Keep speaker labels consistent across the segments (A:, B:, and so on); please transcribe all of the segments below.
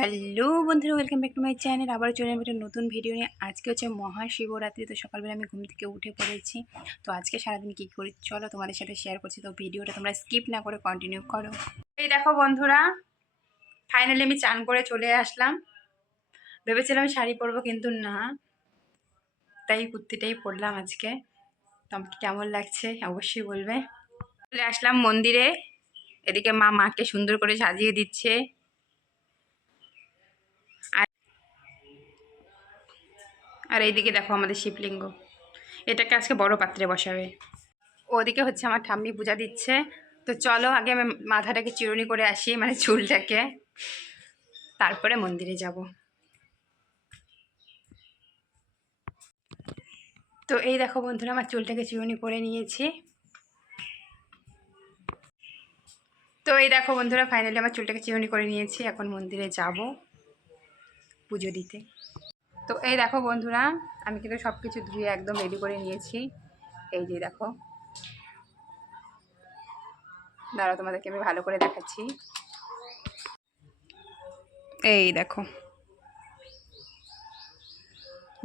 A: Hello বন্ধুরা, welcome back to my channel. আবার চলে এলাম একটা নতুন ভিডিও নিয়ে। আজকে হচ্ছে মহাশিবরাত্রি, তো সকালবেলা আমি ঘুম থেকে উঠে পড়েছি। তো আজকে সারাদিন কী করি? চলো তোমাদের সাথে শেয়ার করছি। তো ভিডিওটা তোমরা স্কিপ না করে কন্টিনিউ করো। এই দেখো বন্ধুরা ফাইনালি আমি চান করে চলে আসলাম। ভেবেছিলাম শাড়ি পরবো, কিন্তু না। তাই কুর্তিটাই পরলাম আজকে। তো আমাকে কেমন লাগছে অবশ্যই বলবে। চলে আসলাম মন্দিরে। এদিকে মা মাকে সুন্দর করে সাজিয়ে দিচ্ছে। আর এইদিকে দেখো আমাদের শিবলিঙ্গ। এটাকে আজকে বড় পাত্রে বসাবে। ওদিকে হচ্ছে আমার ঠাম্মি পূজা দিচ্ছে। তো চলো আগে আমি মাথাটাকে চিরুনি করে আসি মানে চুলটাকে। তারপরে মন্দিরে যাব। তো এই দেখো বন্ধুরা, আমার চুলটাকে চিরুনি করে নিয়েছি। তো এই দেখো বন্ধুরা ফাইনালি আমার চুলটাকে চিরুনি করে নিয়েছি। এখন মন্দিরে যাব পুজো দিতে। তো এই দেখো বন্ধুরা, আমি কিন্তু সব কিছু ধুয়ে একদম রেডি করে নিয়েছি। এই যে দেখো। দাঁড়াও, তোমাদেরকে আমি ভালো করে দেখাচ্ছি। এই দেখো।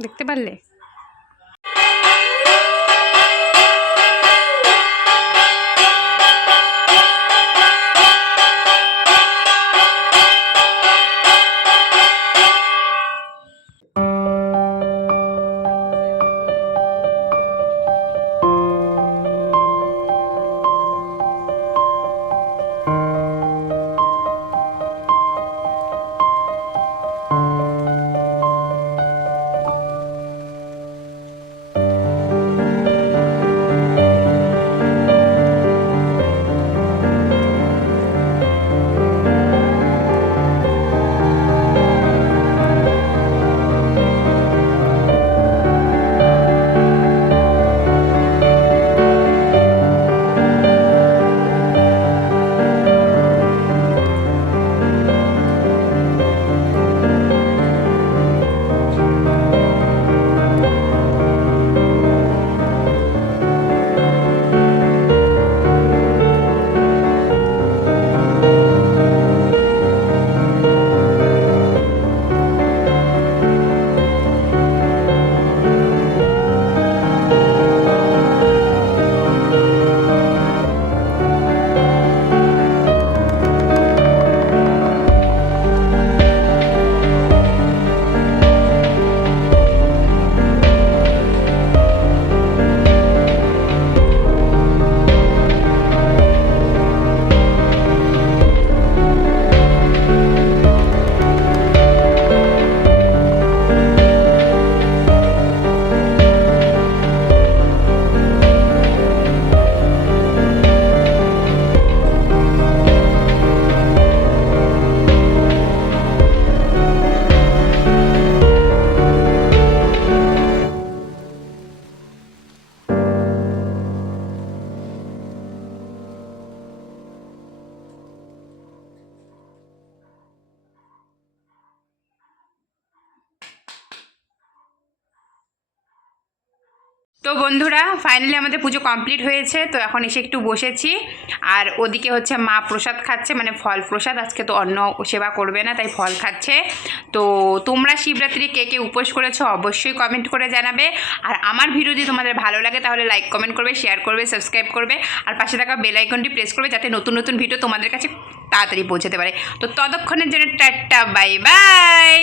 A: দেখতে পারলে? তো বন্ধুরা ফাইনালি আমাদের পুজো কমপ্লিট হয়েছে, তো এখন এসে একটু বসেছি। আর ওদিকে হচ্ছে মা প্রসাদ খাচ্ছে মানে ফল প্রসাদ, আজকে তো অন্য সেবা করবে না, তাই ফল খাচ্ছে। তো তোমরা শিবরাত্রি কে কে উপোস করেছ, অবশ্যই কমেন্ট করে জানাবে। আর আমার ভিডিও যদি তোমাদের ভালো লাগে, তাহলে লাইক কমেন্ট করবে শেয়ার করবে সাবস্ক্রাইব করবে। আর পাশে থাকা বেল আইকনটি প্রেস করবে, যাতে নতুন নতুন ভিডিও তোমাদের কাছে তাড়াতাড়ি পৌঁছাতে পারে। তো ততক্ষণের জন্য টাটা বাই বাই